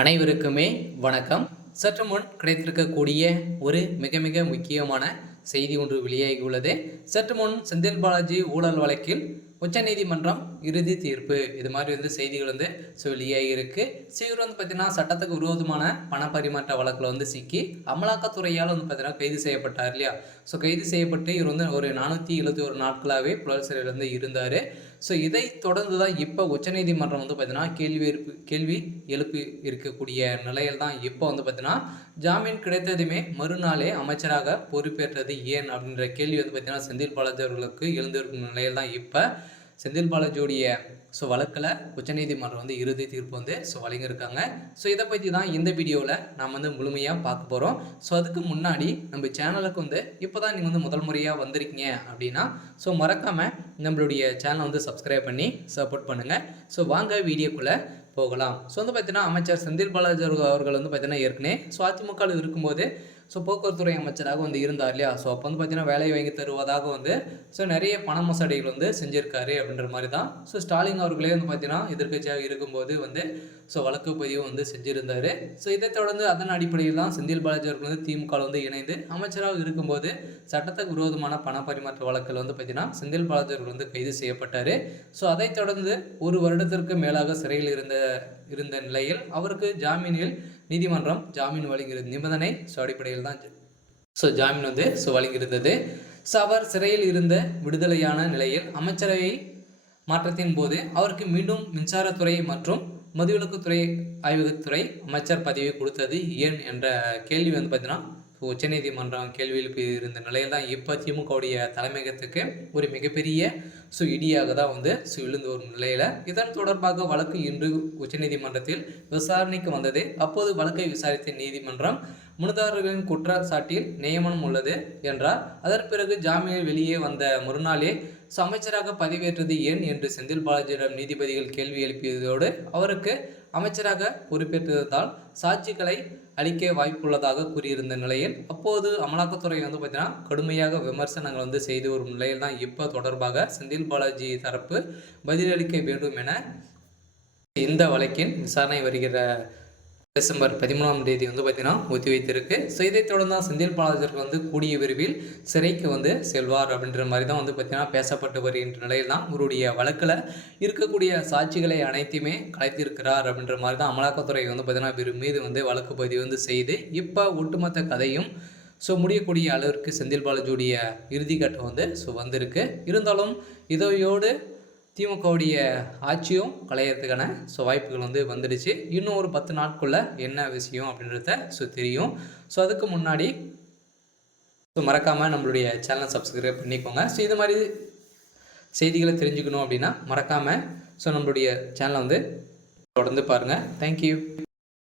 அனைவருக்குமே வணக்கம். சற்று முன் கிடைத்திருக்கக்கூடிய ஒரு மிக மிக முக்கியமான செய்தி ஒன்று வெளியாகியுள்ளது. சற்று முன் செந்தில் பாலாஜி ஊழல் வழக்கில் உச்சநீதிமன்றம் இறுதி தீர்ப்பு இது மாதிரி செய்திகள் வெளியாகி இருக்கு. இவர் பார்த்தீங்கன்னா சட்டத்துக்கு விரோதமான பண பரிமாற்ற வழக்கில் சிக்கி அமலாக்கத்துறையால் பார்த்தீங்கன்னா கைது செய்யப்பட்டார் இல்லையா. கைது செய்யப்பட்டு இவர் ஒரு 471 நாட்களாகவே புழல் சிறையில் இருந்தார். இதை தொடர்ந்து தான் இப்போ உச்சநீதிமன்றம் பார்த்தீங்கன்னா கேள்வி எழுப்பி இருக்கக்கூடிய நிலையில் தான் இப்போ பார்த்தீங்கன்னா ஜாமீன் கிடைத்ததுமே மறுநாளே அமைச்சராக பொறுப்பேற்றது ஏன் அப்படின்ற கேள்வி பார்த்தீங்கன்னா செந்தில் பாலாஜி அவர்களுக்கு எழுந்திருக்கும் நிலையில் தான் இப்போ செந்தில் பாலாஜியோடைய வழக்கில் உச்சநீதிமன்றம் இறுதி தீர்ப்பு வழங்கியிருக்காங்க. இதை பற்றி தான் இந்த வீடியோவில் நாம் முழுமையாக பார்க்க போகிறோம். அதுக்கு முன்னாடி நம்ம சேனலுக்கு இப்போ தான் நீங்கள் முதல் முறையாக வந்திருக்கீங்க அப்படின்னா மறக்காமல் நம்மளுடைய சேனலை சப்ஸ்கிரைப் பண்ணி சப்போர்ட் பண்ணுங்கள். வாங்க வீடியோக்குள்ளே போகலாம். பார்த்தீங்கன்னா அமைச்சர் செந்தில் பாலாஜி அவர்கள் பார்த்தீங்கன்னா ஏற்கனவே அதிமுகவில் இருக்கும்போது போக்குவரத்துறை அமைச்சராக இருந்தார் இல்லையா. அப்போ பார்த்தீங்கன்னா வேலை வாங்கி தருவதாக நிறைய பண மோசடிகள் செஞ்சுருக்காரு அப்படின்ற மாதிரி தான் ஸ்டாலின் அவர்களே பார்த்தீங்கன்னா எதிர்கட்சியாக இருக்கும்போது வழக்கு பதிவு செஞ்சுருந்தார். இதை தொடர்ந்து அதன் அடிப்படையில் தான் செந்தில் பாலாஜி அவர்கள் திமுக இணைந்து அமைச்சராக இருக்கும்போது சட்டத்துக்கு விரோதமான பண பரிமாற்ற வழக்கில் பார்த்தீங்கன்னா செந்தில் பாலாஜி அவர்கள் கைது செய்யப்பட்டார். அதைத் தொடர்ந்து ஒரு வருடத்திற்கு மேலாக சிறையில் இருந்த நிலையில் அவருக்கு நீதிமன்றம் ஜாமீன் வழங்குகிறது நிபந்தனை அடிப்படையில் தான் ஜாமீன் வழங்கியிருந்தது. அவர் சிறையில் இருந்த விடுதலையான நிலையில் அமைச்சரவை மாற்றத்தின் போது அவருக்கு மீண்டும் மின்சாரத்துறை மற்றும் மதுவிலக்குத்துறை ஆய்வகத்துறை அமைச்சர் பதவி கொடுத்தது ஏன் என்ற கேள்வி பார்த்தீங்கன்னா உச்சநீதிமன்றம் கேள்வி எழுப்பி இருந்த நிலையில் தான் இப்போ திமுகவுடைய தலைமையகத்துக்கு ஒரு மிகப்பெரிய இடியாக தான் விழுந்து வரும் நிலையில் இதன் தொடர்பாக வழக்கு இன்று உச்சநீதிமன்றத்தில் விசாரணைக்கு வந்தது. அப்போது வழக்கை விசாரித்த நீதிமன்றம் மனுதாரர்களின் குற்றச்சாட்டில் நியமனம் உள்ளது என்றார். அதன் பிறகு ஜாமீனில் வெளியே வந்த மறுநாளே அமைச்சராக பதவியேற்றது ஏன் என்று செந்தில் பாலாஜியிடம் நீதிபதிகள் கேள்வி எழுப்பியதோடு அவருக்கு அமைச்சராக பொறுப்பேற்றதால் சாட்சிகளை அளிக்க வாய்ப்புள்ளதாக கூறியிருந்த நிலையில் அப்போது அமலாக்கத்துறை பார்த்தீங்கன்னா கடுமையாக விமர்சனங்கள் செய்து வரும் நிலையில் தான் இப்போ தொடர்பாக செந்தில் பாலாஜி தரப்பு பதிலளிக்க வேண்டும் என இந்த வழக்கின் விசாரணை வருகிற டிசம்பர் 13ஆம் தேதி பார்த்தீங்கன்னா ஒத்திவைத்திருக்கு. இதைத் தொடர்ந்து தான் செந்தில் பாலாஜிற்கு கூடிய விரைவில் சிறைக்கு செல்வார் அப்படின்ற மாதிரி தான் பார்த்தீங்கன்னா பேசப்பட்டு வருகின்ற நிலையில் தான் அவருடைய வழக்கில் இருக்கக்கூடிய சாட்சிகளை அனைத்துமே கலைத்திருக்கிறார் அப்படின்ற மாதிரி தான் அமலாக்கத்துறை பார்த்தீங்கன்னா இவர் மீது வழக்கு பதிவு செய்து இப்போ ஒட்டுமொத்த கதையும் முடியக்கூடிய அளவிற்கு செந்தில் பாலாஜியுடைய இறுதிக்கட்டம் வந்திருக்கு. இருந்தாலும் இதையோடு திமுகவுடைய ஆட்சியும் கலையறதுக்கான வாய்ப்புகள் வந்துடுச்சு. இன்னும் ஒரு 10 நாட்குள்ளே என்ன விஷயம் அப்படின்றத தெரியும். அதுக்கு முன்னாடி மறக்காமல் நம்மளுடைய சேனலை சப்ஸ்கிரைப் பண்ணிக்கோங்க. இது மாதிரி செய்திகளை தெரிஞ்சுக்கணும் அப்படின்னா மறக்காமல் நம்மளுடைய சேனலை தொடர்ந்து பாருங்கள். தேங்க்யூ.